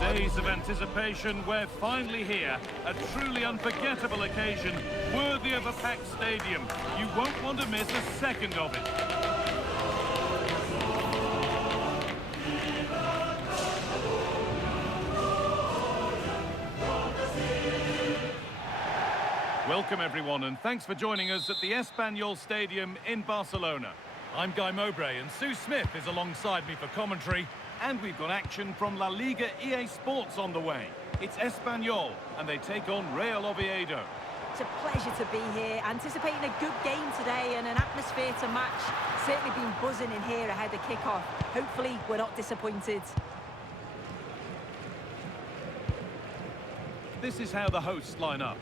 Days of anticipation, we're finally here. A truly unforgettable occasion, worthy of a packed stadium. You won't want to miss a second of it. Welcome everyone, and thanks for joining us at the Espanyol Stadium in Barcelona. I'm Guy Mowbray, and Sue Smith is alongside me for commentary. And we've got action from La Liga EA Sports on the way. It's Espanyol, and they take on Real Oviedo. It's a pleasure to be here, anticipating a good game today and an atmosphere to match. Certainly been buzzing in here ahead of kick-off. Hopefully, we're not disappointed. This is how the hosts line up.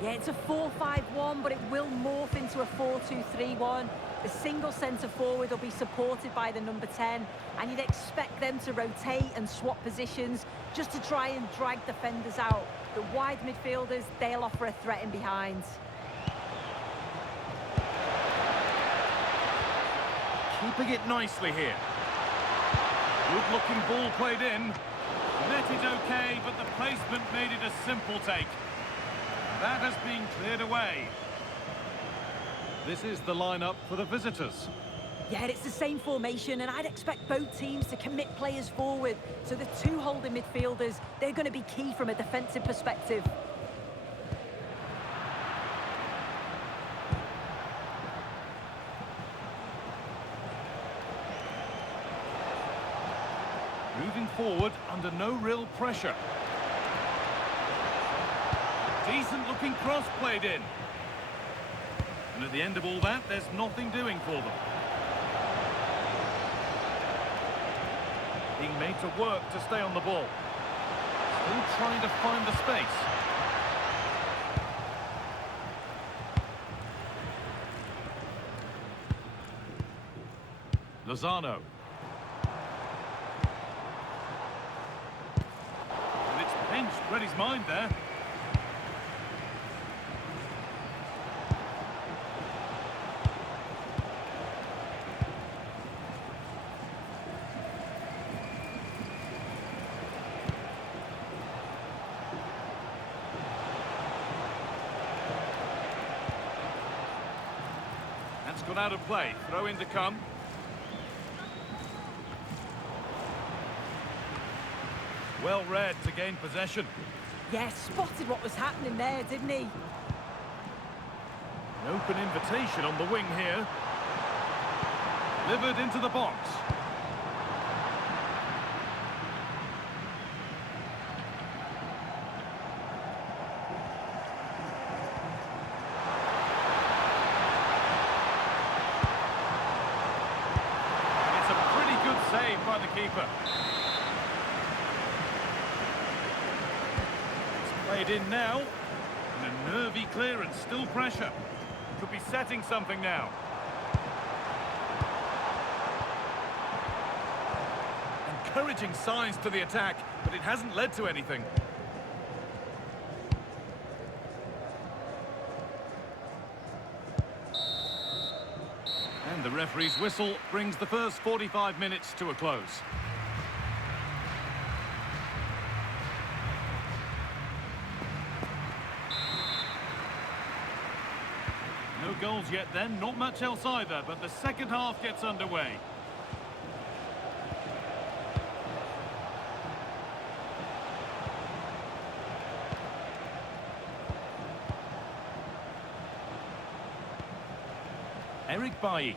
Yeah, it's a 4-5-1, but it will morph into a 4-2-3-1. The single centre-forward will be supported by the number 10, and you'd expect them to rotate and swap positions just to try and drag defenders out. The wide midfielders, they'll offer a threat in behind. Keeping it nicely here. Good-looking ball played in. Net it okay, but the placement made it a simple take. That has been cleared away. This is the lineup for the visitors. Yeah, it's the same formation, and I'd expect both teams to commit players forward. So the two holding midfielders, they're going to be key from a defensive perspective. Moving forward under no real pressure. Decent looking cross played in. And at the end of all that, there's nothing doing for them. Being made to work to stay on the ball. Still trying to find the space. Lozano. And it's pinched, read his mind there. That's gone out of play. Throw in to come. Well read to gain possession. Yeah, spotted what was happening there, didn't he? An open invitation on the wing here. Delivered into the box. It's a pretty good save by the keeper. Played in now, and a nervy clearance, still pressure. Could be setting something now. Encouraging signs to the attack, but it hasn't led to anything. And the referee's whistle brings the first 45 minutes to a close. No goals yet then, not much else either, but the second half gets underway. Eric Bailly.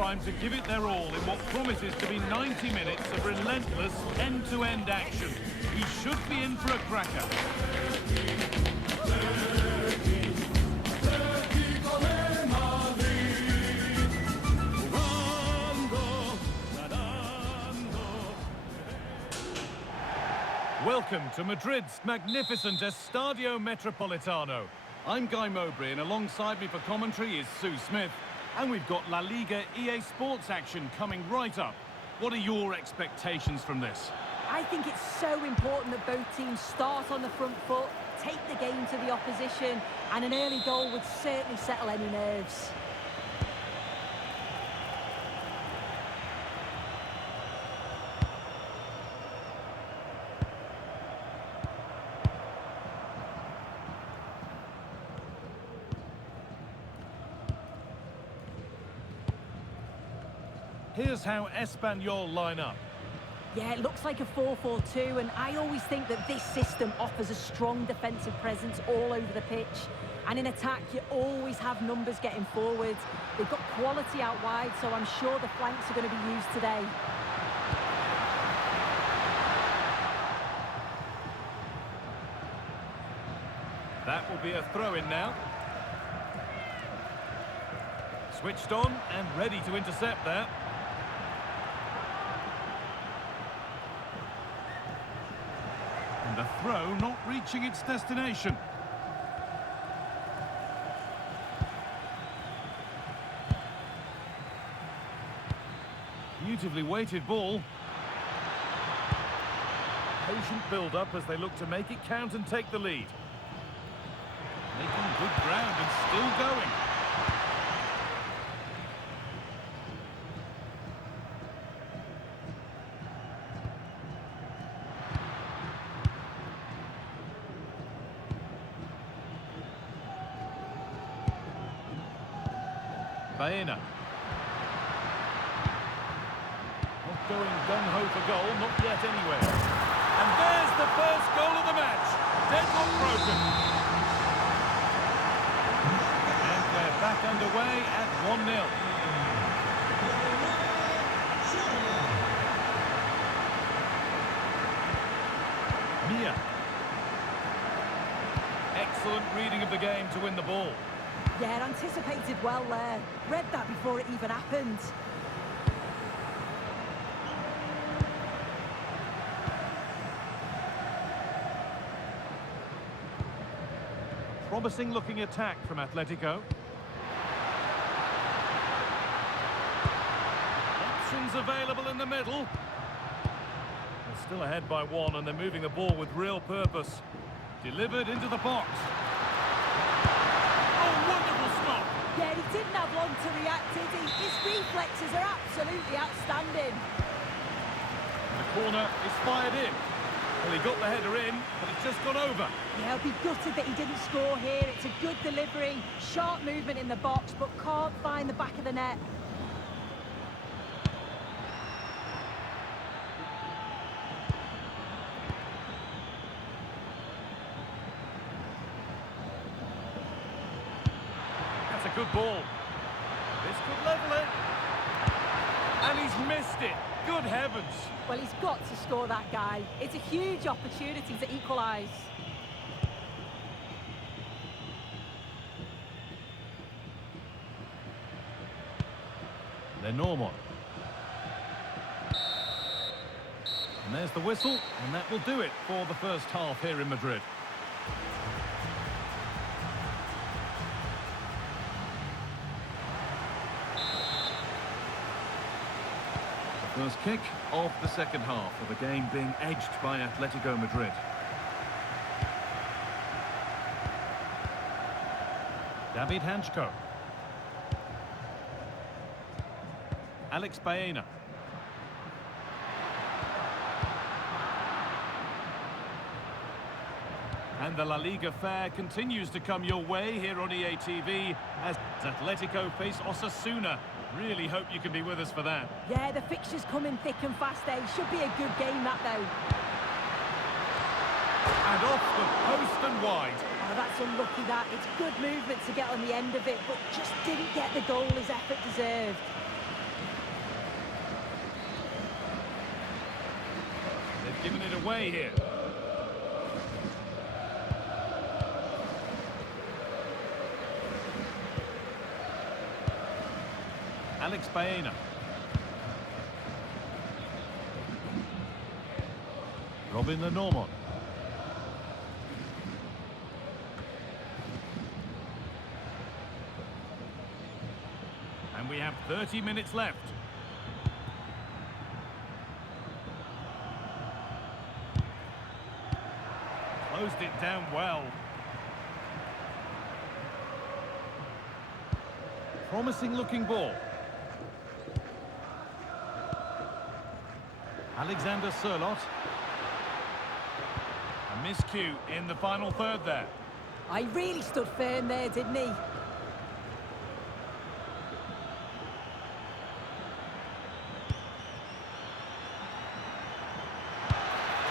primed to give it their all in what promises to be 90 minutes of relentless end-to-end action. He should be in for a cracker. Welcome to Madrid's magnificent Estadio Metropolitano. I'm Guy Mowbray, and alongside me for commentary is Sue Smith. And we've got La Liga EA Sports action coming right up. What are your expectations from this? I think it's so important that both teams start on the front foot, take the game to the opposition, and an early goal would certainly settle any nerves. Here's how Espanyol line up. Yeah, it looks like a 4-4-2, and I always think that this system offers a strong defensive presence all over the pitch. And in attack, you always have numbers getting forward. They've got quality out wide, so I'm sure the flanks are going to be used today. That will be a throw-in now. Switched on and ready to intercept there. And the throw not reaching its destination. Beautifully weighted ball. Patient build-up as they look to make it count and take the lead. Making good ground and still going. Baena. Not going gung-ho for goal, not yet anyway. And there's the first goal of the match. Deadlock broken. And we're back underway at 1-0. Mia. Excellent reading of the game to win the ball. Yeah, anticipated well there. Read that before it even happened. Promising looking attack from Atletico. Options available in the middle. They're still ahead by one, and they're moving the ball with real purpose. Delivered into the box. Yeah, he didn't have long to react, did he? His reflexes are absolutely outstanding. The corner is fired in. Well, he got the header in, but it's just gone over. Yeah, I'll be gutted that he didn't score here. It's a good delivery, sharp movement in the box, but can't find the back of the net. That's a good ball. This could level it. And he's missed it. Good heavens. Well, he's got to score, that guy. It's a huge opportunity to equalise. Lenormand. And there's the whistle, and that will do it for the first half here in Madrid. First kick of the second half of a game being edged by Atletico Madrid. David Hanchko. Alex Baena. And the La Liga fare continues to come your way here on EA TV as Atletico face Osasuna. Really hope you can be with us for that. Yeah, the fixtures coming thick and fast, eh? Should be a good game, that, though. And off the post and wide. Oh, that's unlucky, that. It's good movement to get on the end of it, but just didn't get the goal his effort deserved. They've given it away here. Alex Baena. Robin Lenormand. And we have 30 minutes left. Closed it down well. Promising looking ball. Alexander Sørloth. A miscue in the final third there. I really stood firm there, didn't he?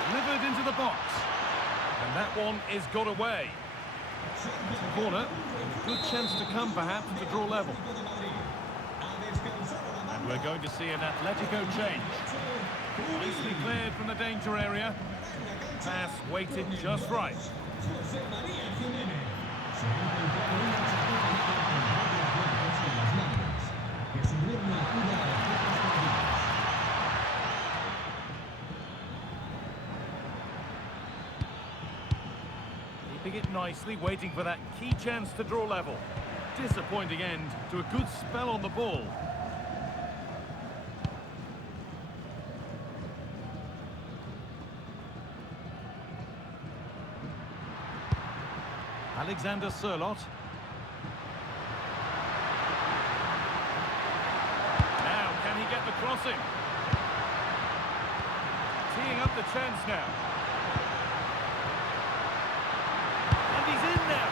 Delivered into the box. And that one is got away. Corner. Good chance to come, perhaps, to draw level. And we're going to see an Atletico change. Nicely cleared from the danger area. Pass weighted just right. Keeping it nicely, waiting for that key chance to draw level. Disappointing end to a good spell on the ball. Alexander Sørloth. Now, can he get the crossing? Teeing up the chance now. And he's in now.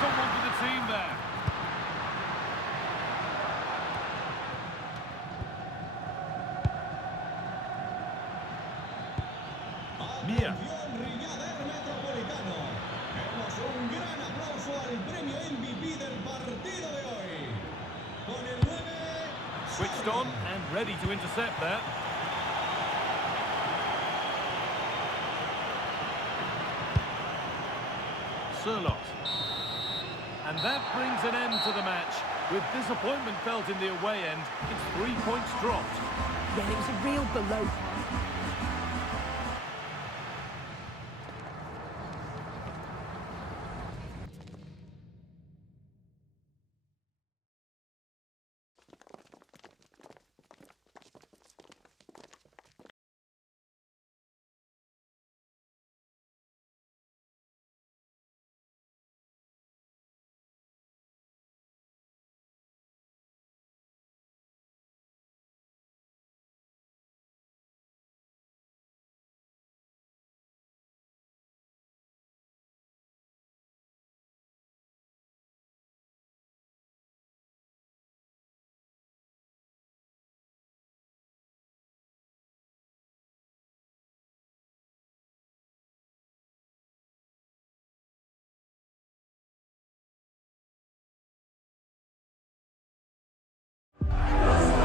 Someone for the team there. Mia. Un gran aplauso al premio MVP del partido de hoy. Con el 9. Switched on and ready to intercept there. Sørloth. And that brings an end to the match. With disappointment felt in the away end, it's 3 points dropped. Yeah, it was a real below.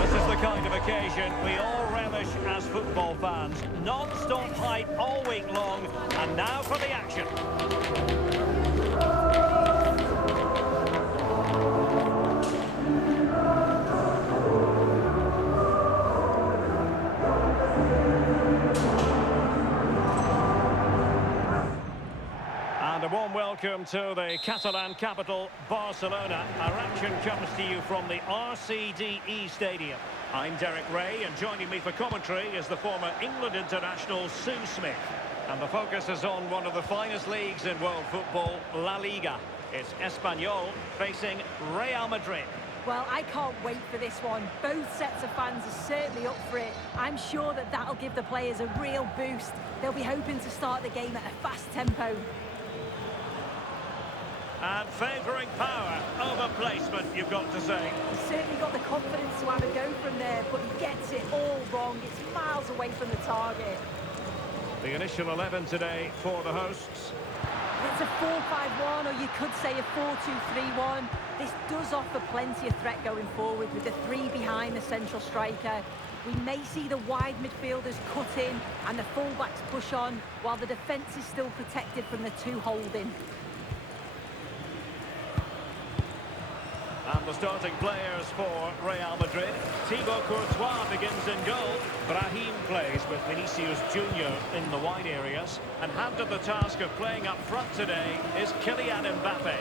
This is the kind of occasion we all relish as football fans. Non-stop hype all week long, and now for the action. And a warm welcome to the Catalan capital, Barcelona. Our action comes to you from the RCDE Stadium. I'm Derek Ray, and joining me for commentary is the former England international Sue Smith. And the focus is on one of the finest leagues in world football, La Liga. It's Espanyol facing Real Madrid. Well, I can't wait for this one. Both sets of fans are certainly up for it. I'm sure that that'll give the players a real boost. They'll be hoping to start the game at a fast tempo. And favouring power over placement, you've got to say. He's certainly got the confidence to have a go from there, but he gets it all wrong. It's miles away from the target. The initial 11 today for the hosts. Let's It's a 4-5-1, or you could say a 4-2-3-1. This does offer plenty of threat going forward with the three behind the central striker. We may see the wide midfielders cut in and the fullbacks push on, while the defence is still protected from the two holding. And the starting players for Real Madrid. Thibaut Courtois begins in goal. Brahim plays with Vinicius Junior in the wide areas. And handed the task of playing up front today is Kylian Mbappe.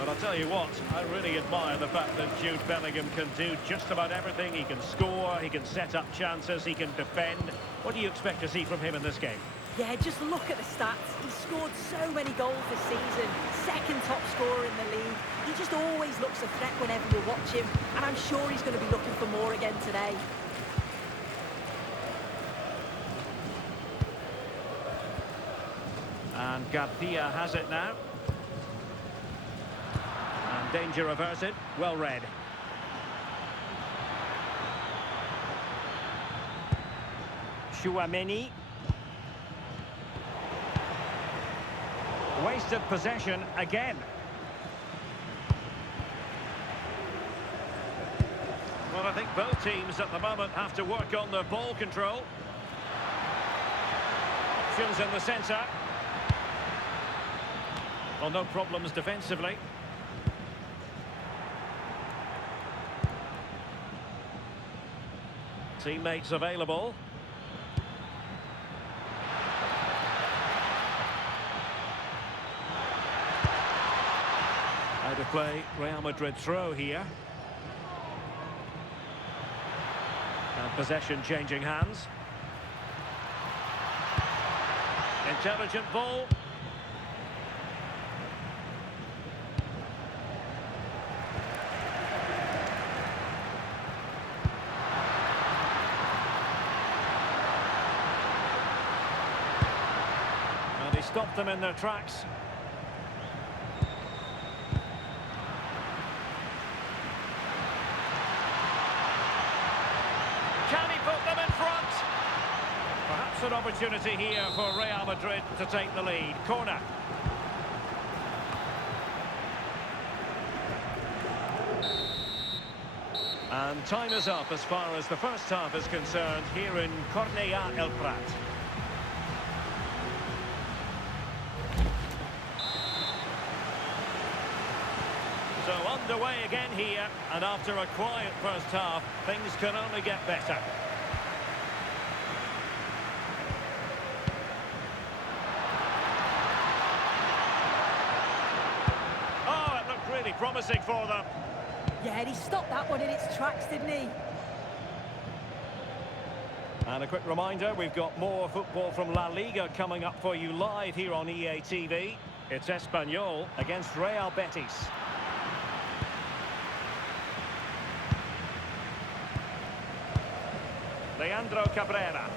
But I'll tell you what, I really admire the fact that Jude Bellingham can do just about everything. He can score, he can set up chances, he can defend. What do you expect to see from him in this game? Yeah, just look at the stats. He's scored so many goals this season. Second top scorer in the league. He just always looks a threat whenever you watch him. And I'm sure he's going to be looking for more again today. And Garcia has it now. And danger averted. Well read. Chouameni. Wasted possession again. Well, I think both teams at the moment have to work on their ball control. Options in the centre. Well, no problems defensively. Teammates available. Out of play, Real Madrid throw here. And possession changing hands. Intelligent ball. And he stopped them in their tracks. Can he put them in front? Perhaps an opportunity here for Real Madrid to take the lead. Corner. And time is up as far as the first half is concerned here in Cornellà El Prat. So underway again here, and after a quiet first half, things can only get better. Oh, it looked really promising for them. Yeah, and he stopped that one in its tracks, didn't he? And a quick reminder, we've got more football from La Liga coming up for you live here on EA TV. It's Espanyol against Real Betis. Leandro Cabrera.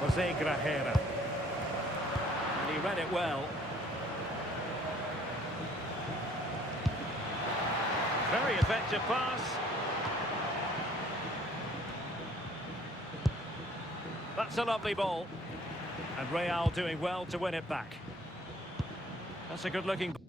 Jose Grajera. And he read it well. Very effective pass. That's a lovely ball. And Real doing well to win it back. That's a good-looking ball.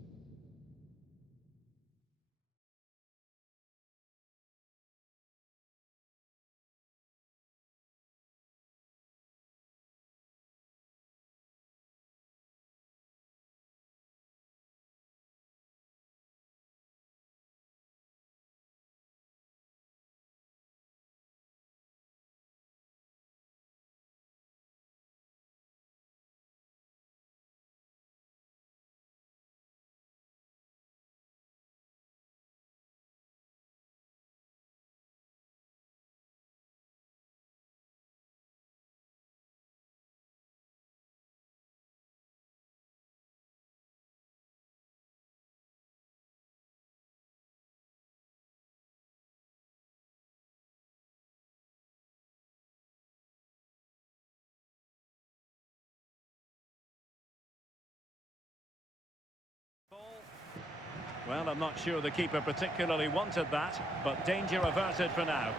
Well, I'm not sure the keeper particularly wanted that, but danger averted for now.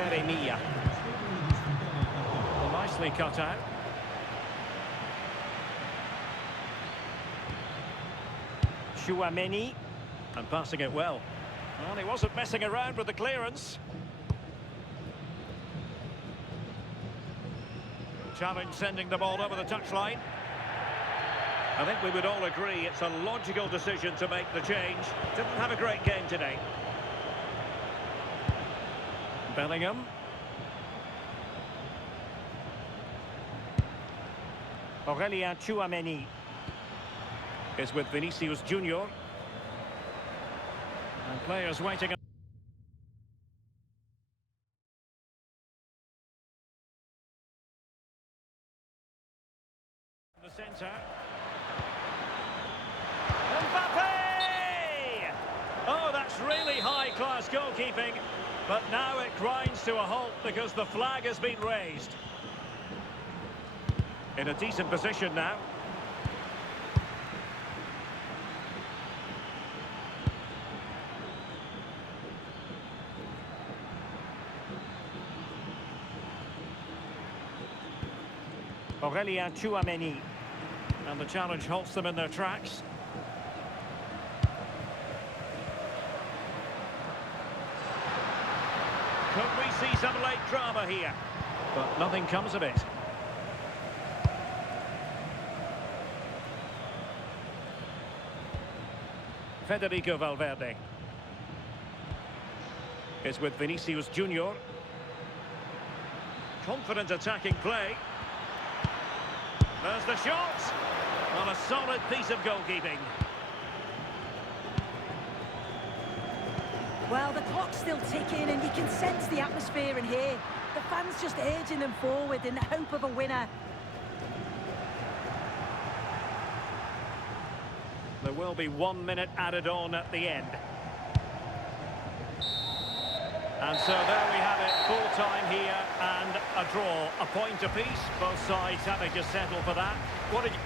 Peremilla. Well, nicely cut out. Chouameni. And passing it well. Well, he wasn't messing around with the clearance. Challenge sending the ball over the touchline. I think we would all agree it's a logical decision to make the change. Didn't have a great game today. Bellingham. Aurelien Chouameni is with Vinicius Junior. And players waiting. The centre. Mbappe! Oh, that's really high-class goalkeeping. But now it grinds to a halt because the flag has been raised. In a decent position now. Aurelien Chouameni. And the challenge halts them in their tracks. Could we see some late drama here? But nothing comes of it. Federico Valverde is with Vinicius Junior. Confident attacking play. There's the shot. On a solid piece of goalkeeping. Well, the clock's still ticking and you can sense the atmosphere in here. The fans just urging them forward in the hope of a winner. There will be 1 minute added on at the end. And so there we have it, full time here and a draw. A point apiece, both sides having to settle for that. What did you...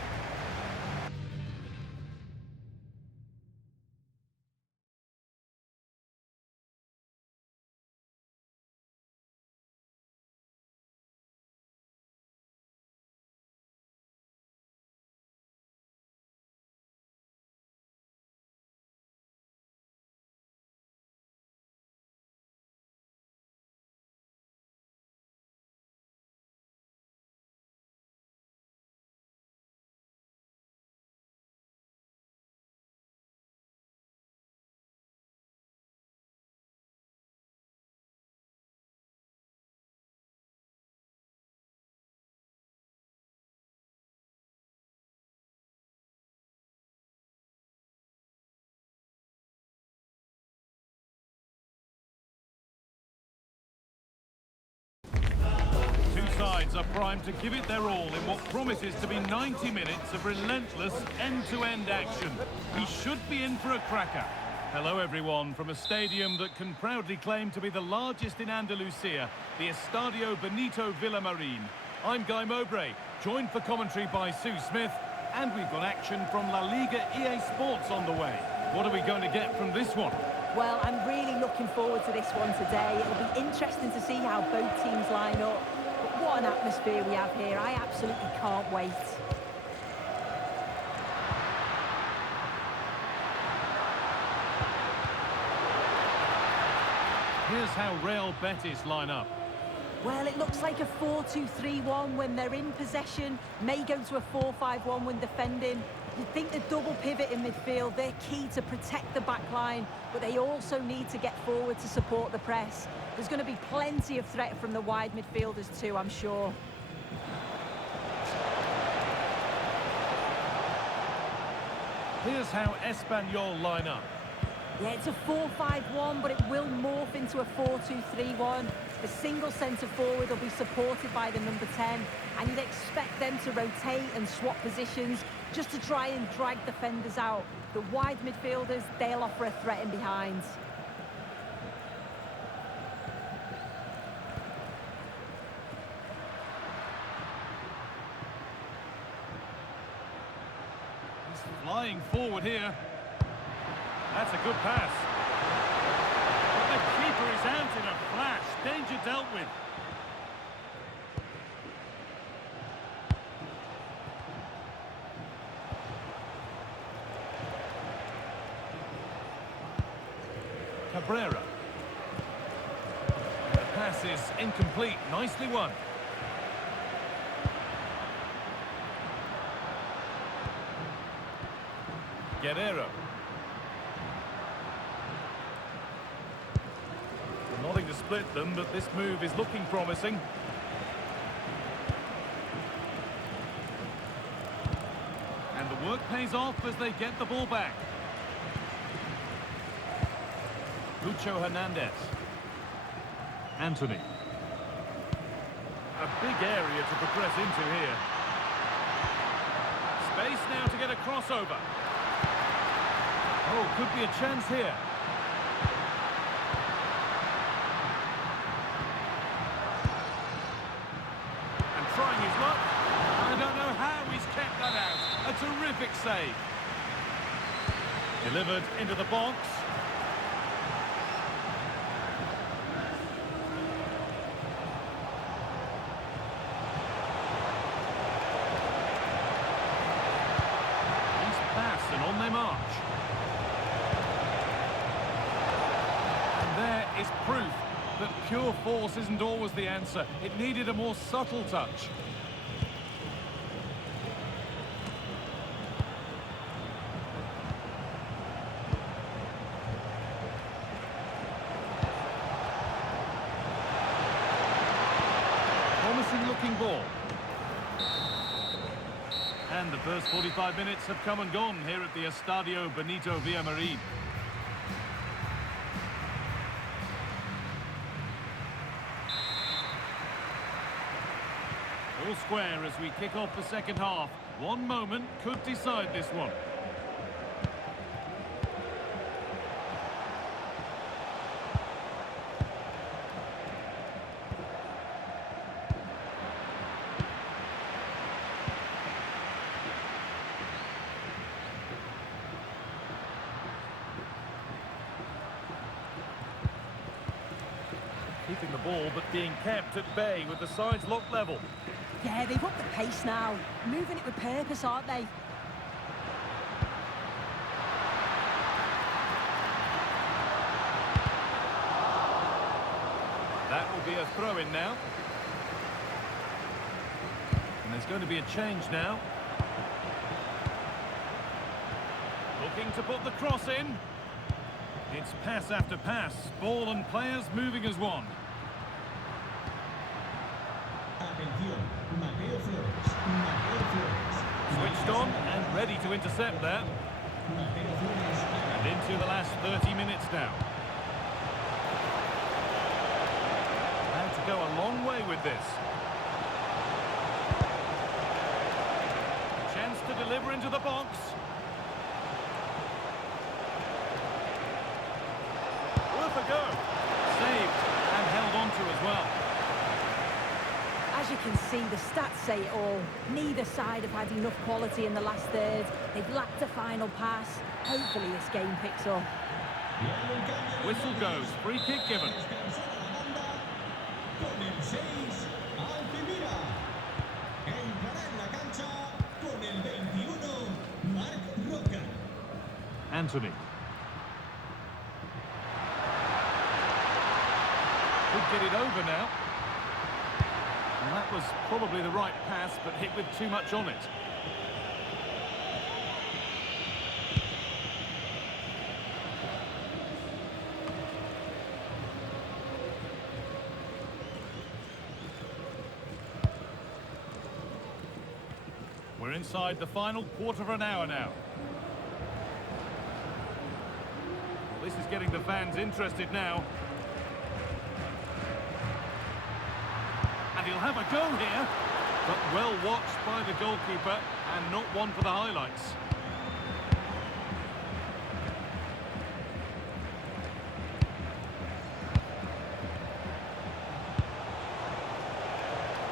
Sides are primed to give it their all in what promises to be 90 minutes of relentless end-to-end action. He should be in for a cracker. Hello everyone from a stadium that can proudly claim to be the largest in Andalusia, the Estadio Benito Villamarin. I'm Guy Mowbray, joined for commentary by Sue Smith, and we've got action from La Liga EA Sports on the way. What are we going to get from this one? Well, I'm really looking forward to this one today. It'll be interesting to see how both teams line up. What an atmosphere we have here. I absolutely can't wait. Here's how Real Betis line up. Well, it looks like a 4-2-3-1 when they're in possession. May go to a 4-5-1 when defending. You'd think the double pivot in midfield, they're key to protect the back line, but they also need to get forward to support the press. There's going to be plenty of threat from the wide midfielders too, I'm sure. Here's how Espanyol line up. Yeah, it's a 4-5-1, but it will morph into a 4-2-3-1. The single centre forward will be supported by the number 10, and you'd expect them to rotate and swap positions just to try and drag defenders out. The wide midfielders, they'll offer a threat in behind. He's flying forward here. That's a good pass. But the keeper is It's out in a flash. Danger dealt with. Cabrera. The pass is incomplete. Nicely won. Guerrero. Nothing to split them, but this move is looking promising. And the work pays off as they get the ball back. Lucho Hernandez. Anthony. A big area to progress into here. Space now to get a crossover. Oh, could be a chance here. And trying his luck. I don't know how he's kept that out. A terrific save. Delivered into the box. And on they march. And there is proof that pure force isn't always the answer. It needed a more subtle touch. Promising looking ball. And the first 45 minutes have come and gone here at the Estadio Benito Villamarín. All square as we kick off the second half. One moment could decide this one. Keeping the ball, but being kept at bay with the sides locked level. Yeah, they've upped the pace now. Moving it with purpose, aren't they? That will be a throw-in now. And there's going to be a change now. Looking to put the cross in. It's pass after pass. Ball and players moving as one. Switched on and ready to intercept there. And into the last 30 minutes now. Had to go a long way with this. Chance to deliver into the box. Worth a go. Saved and held on to as well. As you can see, the stats say it all. Neither side have had enough quality in the last third. They've lacked a final pass. Hopefully this game picks up. Whistle goes. Free kick given. Anthony. Could get it over now. And that was probably the right pass, but hit with too much on it. We're inside the final quarter of an hour now. Well, this is getting the fans interested now. And he'll have a go here, but well watched by the goalkeeper and not one for the highlights.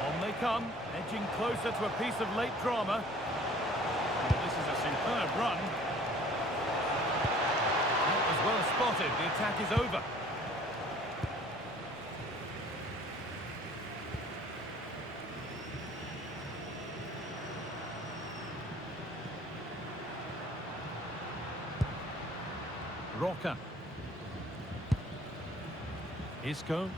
On they come, edging closer to a piece of late drama. Well, this is a superb run. That was well spotted. The attack is over. Roca. Isco.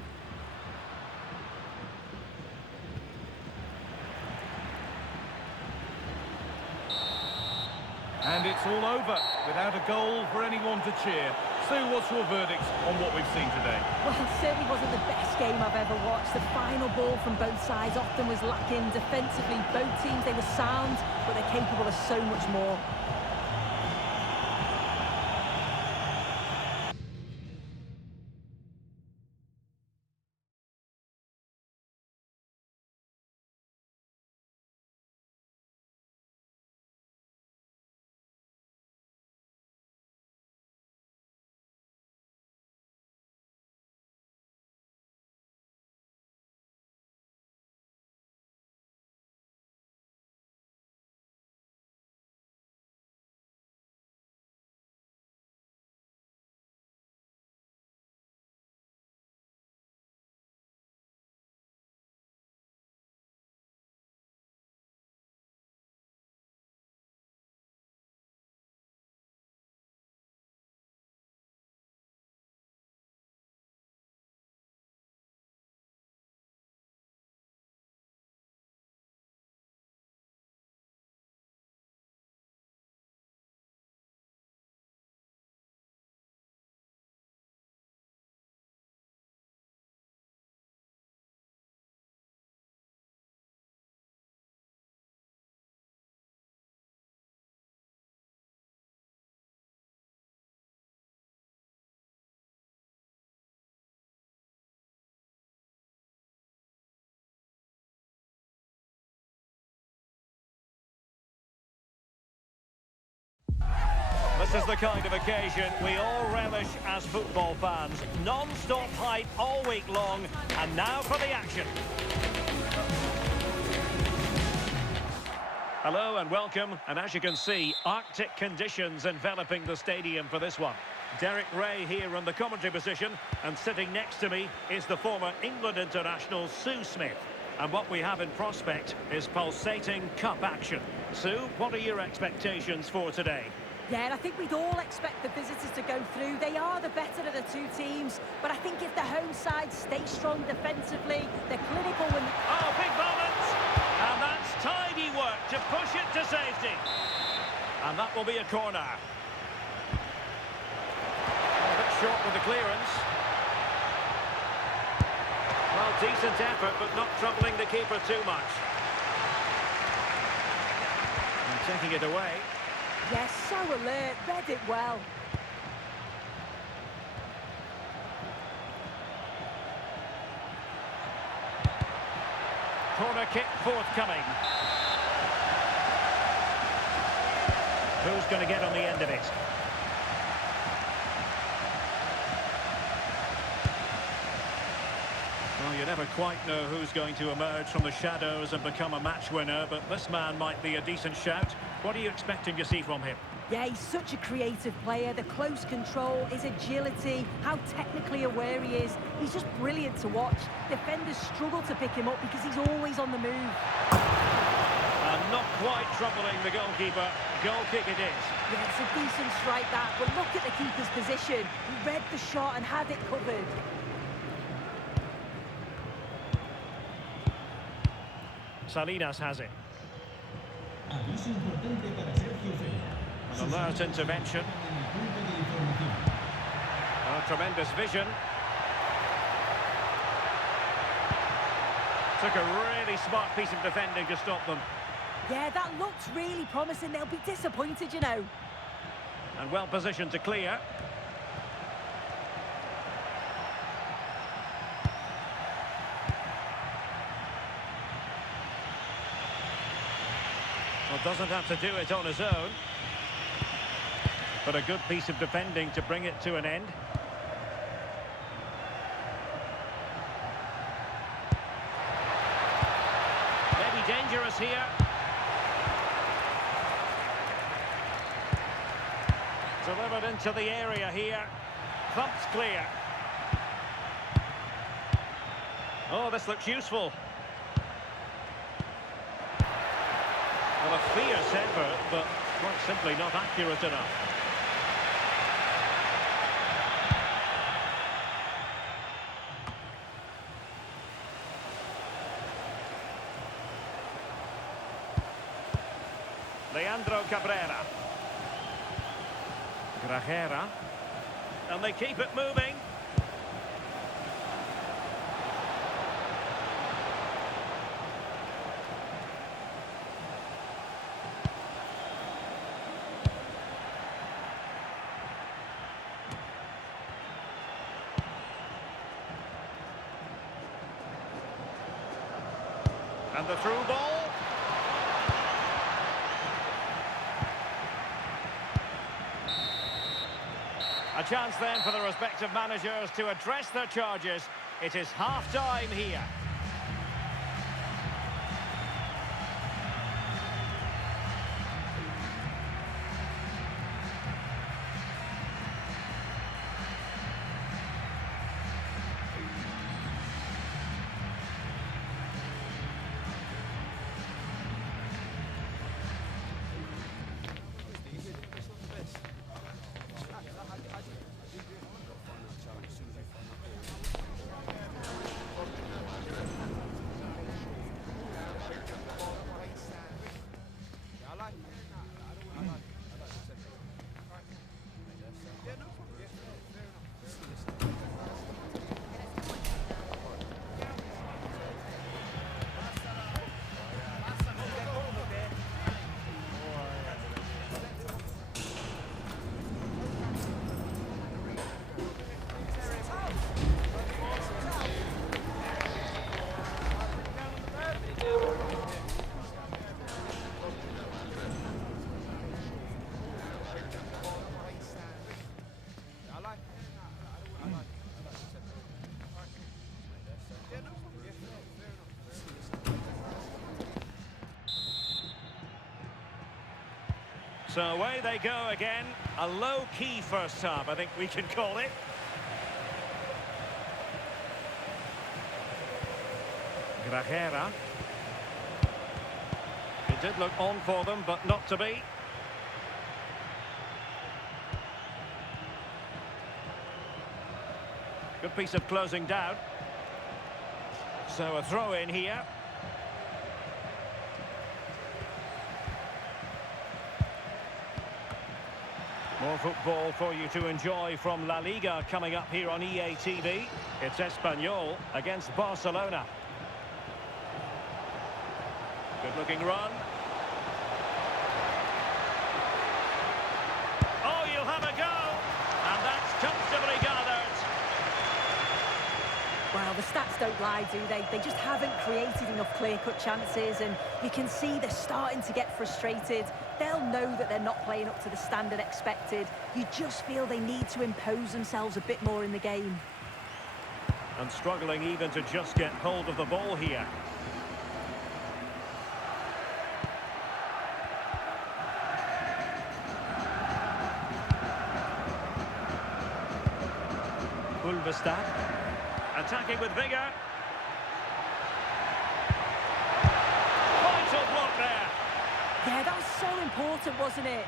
And it's all over without a goal for anyone to cheer. Sue, what's your verdict on what we've seen today? Well, it certainly wasn't the best game I've ever watched. The final ball from both sides often was lacking. Defensively, both teams, they were sound, but they're capable of so much more. This is the kind of occasion we all relish as football fans. Non-stop hype all week long, and now for the action. Hello and welcome, and as you can see, Arctic conditions enveloping the stadium for this one. Derek Ray here in the commentary position, and sitting next to me is the former England international Sue Smith. And what we have in prospect is pulsating cup action. Sue, what are your expectations for today? Yeah, and I think we'd all expect the visitors to go through. They are the better of the two teams, but I think if the home side stay strong defensively, they're clinical when... Oh, big moment! And that's tidy work to push it to safety. And that will be a corner. A bit short with the clearance. Well, decent effort, but not troubling the keeper too much. And taking it away. Yes, so alert, read it well. Corner kick forthcoming. Who's going to get on the end of it? Well, you never quite know who's going to emerge from the shadows and become a match winner, but this man might be a decent shout. What are you expecting to see from him? Yeah, he's such a creative player. The close control, his agility, how technically aware he is. He's just brilliant to watch. Defenders struggle to pick him up because he's always on the move. And not quite troubling the goalkeeper. Goal kick it is. Yeah, it's a decent strike that, but look at the keeper's position. He read the shot and had it covered. Salinas has it. Aviso importante para Sergio Fe. An alert intervention. Oh, tremendous vision. Took a really smart piece of defending to stop them. Yeah, that looks really promising. They'll be disappointed, you know. And well positioned to clear. Well, doesn't have to do it on his own. But a good piece of defending to bring it to an end. Maybe dangerous here. Delivered into the area here. Thumped clear. Oh, this looks useful. Well, a fierce effort, but quite simply not accurate enough. Leandro Cabrera. Grajera. And they keep it moving. And the through ball. A chance then for the respective managers to address their charges. It is half-time here. So away they go again. A low-key first half, I think we can call it. Grajera. It did look on for them, but not to be. Good piece of closing down. So a throw in here. More football for you to enjoy from La Liga coming up here on EA TV. It's Espanyol against Barcelona. Good-looking run. Oh, you'll have a go! And that's comfortably gathered. Well, the stats don't lie, do they? They just haven't created enough clear-cut chances, and you can see they're starting to get frustrated. They'll know that they're not playing up to the standard expected. You just feel they need to impose themselves a bit more in the game. And struggling even to just get hold of the ball here. Ulvestad. Attacking with vigour. Vital block there. Yeah, that was so important, wasn't it?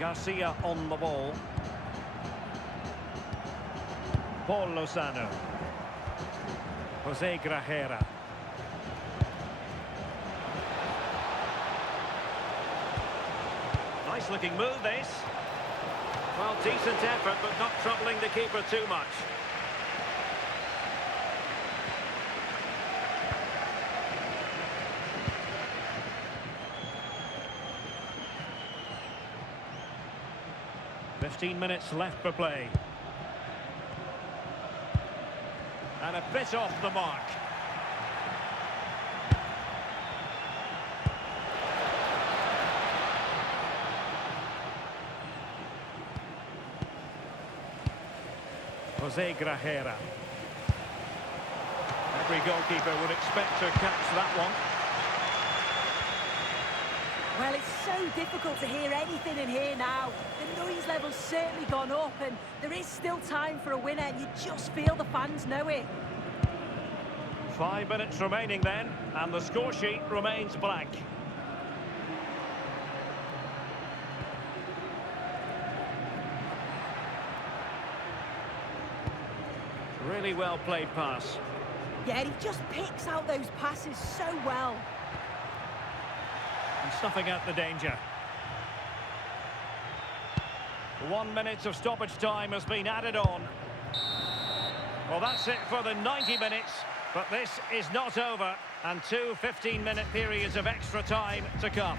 Garcia on the ball. Paul Lozano. Jose Grajera. Nice looking move, this. Well, decent effort, but not troubling the keeper too much. "15 minutes left for play. And a bit off the mark. Jose Grajera. Every goalkeeper would expect to catch that one. Well, it's so difficult to hear anything in here now. The noise level's certainly gone up, and there is still time for a winner, and you just feel the fans know it. 5 minutes remaining then, and the score sheet remains blank. Really well played pass. Yeah, he just picks out those passes so well. And snuffing out the danger. 1 minute of stoppage time has been added on. Well, that's it for the 90 minutes, but this is not over, and 2 15-minute periods of extra time to come.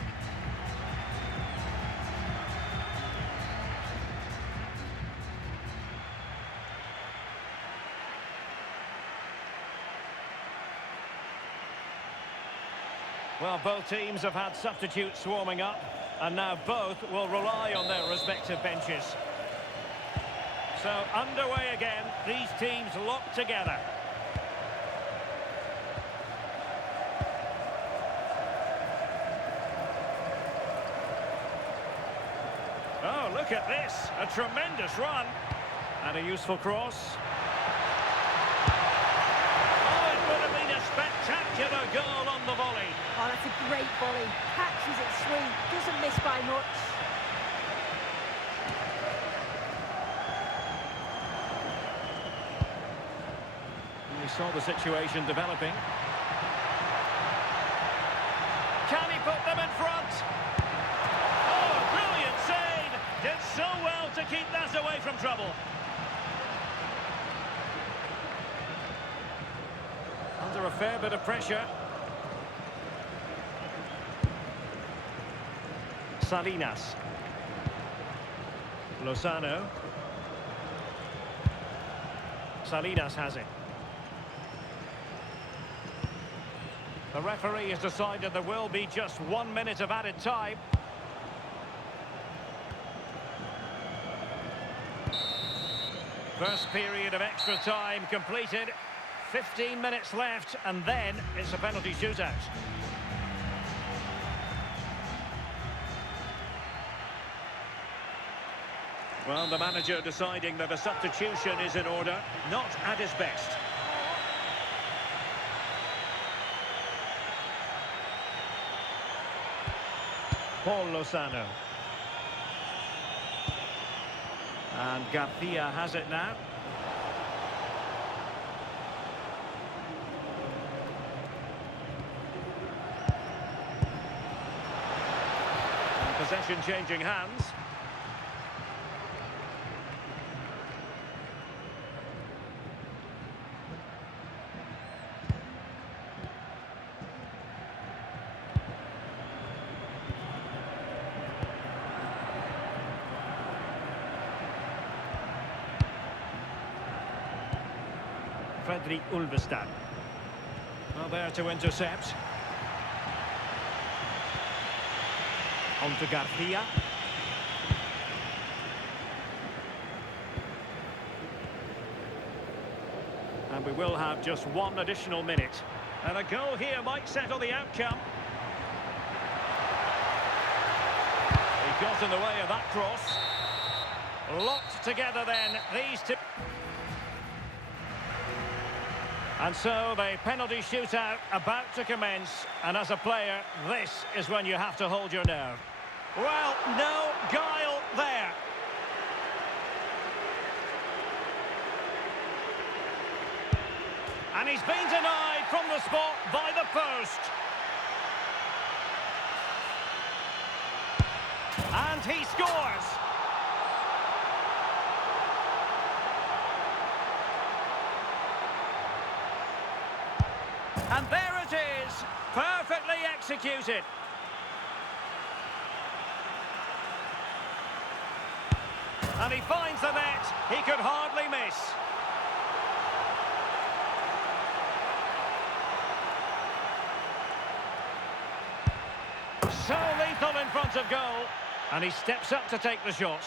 Well, both teams have had substitutes swarming up, and now both will rely on their respective benches. So, underway again, these teams locked together. Oh, look at this, a tremendous run. And a useful cross. Oh, it would have been a spectacular goal on the volley. Oh, that's a great volley. Catches it sweet, doesn't miss by much. We saw the situation developing. Can he put them in front? Oh, brilliant save! Did so well to keep that away from trouble. Under a fair bit of pressure. Salinas. Lozano. Salinas has it. The referee has decided there will be just 1 minute of added time. First period of extra time completed. 15 minutes left, and then it's a penalty shootout. Well, the manager deciding that a substitution is in order, not at his best. Paul Lozano. And Garcia has it now. And possession changing hands. Fredrik Ulvestad. Well, there to intercept. On to Garcia. And we will have just 1 additional minute. And a goal here might settle the outcome. He got in the way of that cross. Locked together then, these two. And so the penalty shootout about to commence, and as a player, this is when you have to hold your nerve. Well, no guile there. And he's been denied from the spot by the post. And he scores. And there it is, perfectly executed. And he finds the net, he could hardly miss. So lethal in front of goal, and he steps up to take the shot.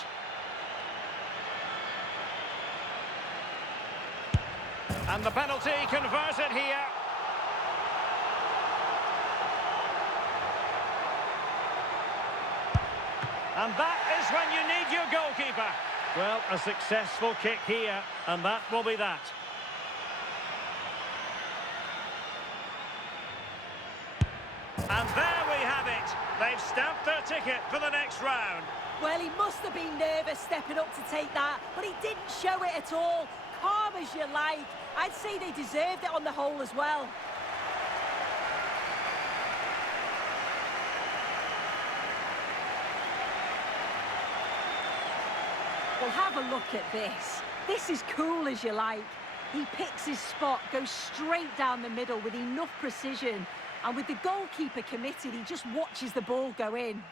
And the penalty converted here. And that is when you need your goalkeeper. Well, a successful kick here, and that will be that. And there we have it. They've stamped their ticket for the next round. Well, he must have been nervous stepping up to take that, but he didn't show it at all. calm as you like. I'd say they deserved it on the whole as well. Well, have a look at this. This is cool as you like. He picks his spot, goes straight down the middle with enough precision. And with the goalkeeper committed, he just watches the ball go in.